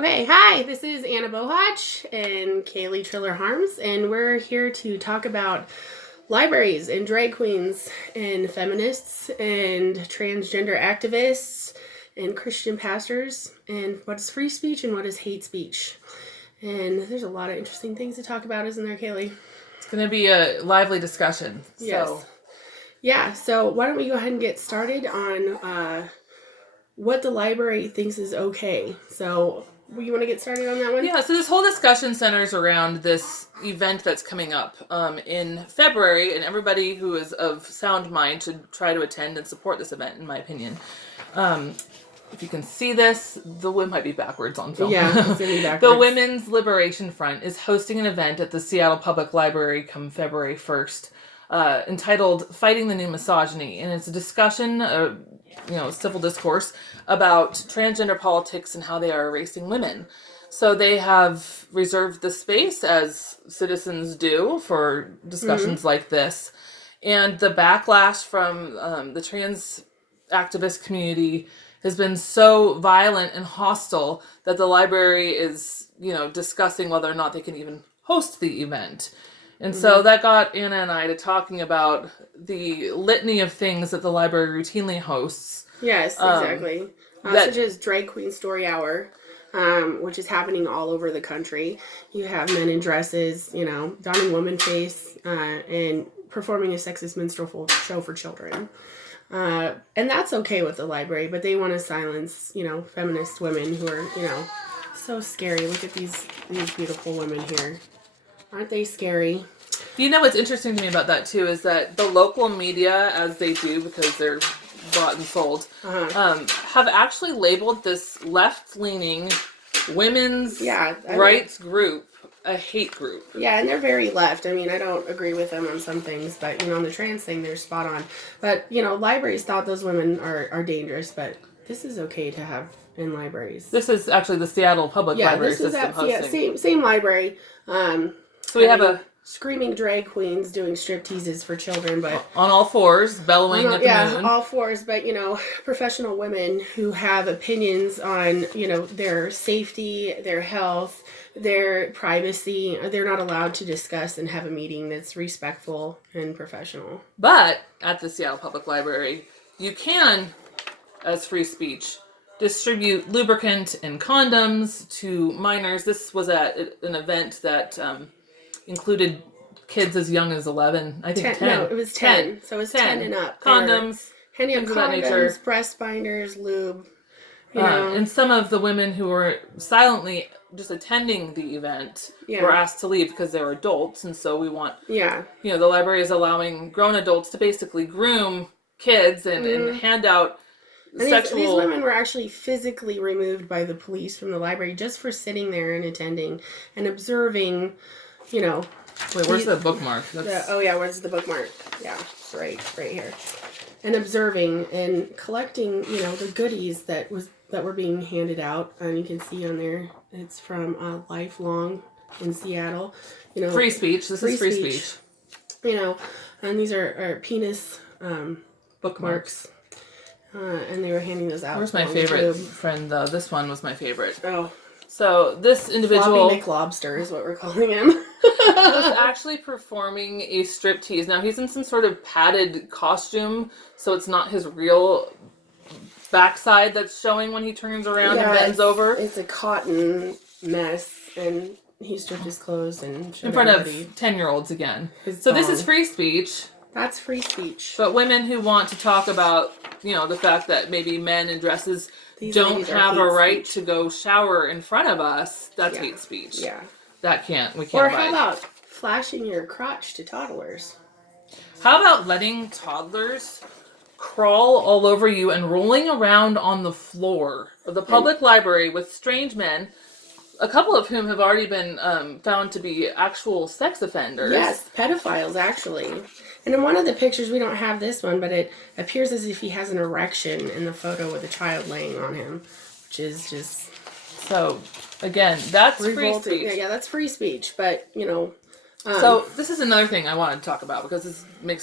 Okay, hi, this is Anna Bohach and Kaylee Triller Harms, and we're here to talk about libraries and drag queens and feminists and transgender activists and Christian pastors and what is free speech and what is hate speech. And there's a lot of interesting things to talk about, isn't there, Kaylee? It's going to be a lively discussion. Yes. Yeah, so why don't we go ahead and get started on what the library thinks is okay. So you want to get started on that one? Yeah, so this whole discussion centers around this event that's coming up in February, and everybody who is of sound mind should try to attend and support this event, in my opinion. If you can see this, the women might be backwards on film. Yeah, it's going to be backwards. The Women's Liberation Front is hosting an event at the Seattle Public Library come February 1st, entitled Fighting the New Misogyny. And it's a discussion, civil discourse about transgender politics and how they are erasing women. So they have reserved the space, as citizens do, for discussions like this. And the backlash from the trans activist community has been so violent and hostile that the library is, discussing whether or not they can even host the event. And so that got Anna and I to talking about the litany of things that the library routinely hosts. Yes, exactly. Such as Drag Queen Story Hour, which is happening all over the country. You have men in dresses, donning woman face, and performing a sexist minstrel show for children. And that's okay with the library, but they want to silence, feminist women who are, so scary. Look at these beautiful women here. Aren't they scary? What's interesting to me about that, too, is that the local media, as they do, because they're bought and sold, have actually labeled this left-leaning women's rights group a hate group. Yeah, and they're very left. I mean, I don't agree with them on some things, but, on the trans thing, they're spot on. But, libraries thought those women are dangerous, but this is okay to have in libraries. This is actually the Seattle Public Library system hosting. Same library. So we have a screaming drag queens doing strip teases for children, but on all fours, bellowing at the moon. All fours, but professional women who have opinions on their safety, their health, their privacy. They're not allowed to discuss and have a meeting that's respectful and professional. But at the Seattle Public Library, you can, as free speech, distribute lubricant and condoms to minors. This was at an event that included kids as young as 11. I think 10. No, it was 10. So it was 10 and up. Condoms. Handing out condoms, breast binders, lube. And some of the women who were silently just attending the event were asked to leave because they were adults. And so we want, the library is allowing grown adults to basically groom kids and hand out these women were actually physically removed by the police from the library just for sitting there and attending and observing, Wait, where's the bookmark? Where's the bookmark? Yeah, it's right here. And observing and collecting, the goodies that were being handed out. And you can see on there, it's from Lifelong in Seattle. Free speech. This is free speech. And these are penis bookmarks. And they were handing those out. Where's my favorite friend, though? This one was my favorite. Oh. So this individual... Floppy McLobster is what we're calling him. was actually performing a striptease. Now, he's in some sort of padded costume, so it's not his real backside that's showing when he turns around and bends over. It's a cotton mess, and he stripped his clothes and showed in front everybody. Of 10-year-olds again. So this is free speech. That's free speech. But women who want to talk about, the fact that maybe men in dresses don't have a right to go shower in front of us, that's hate speech. Yeah. We can't Or how about flashing your crotch to toddlers? How about letting toddlers crawl all over you and rolling around on the floor of the public library with strange men, a couple of whom have already been found to be actual sex offenders. Yes, pedophiles, actually. And in one of the pictures, we don't have this one, but it appears as if he has an erection in the photo with a child laying on him, which is just... So, again, that's free speech. Yeah, that's free speech, but, so, this is another thing I wanted to talk about, because this makes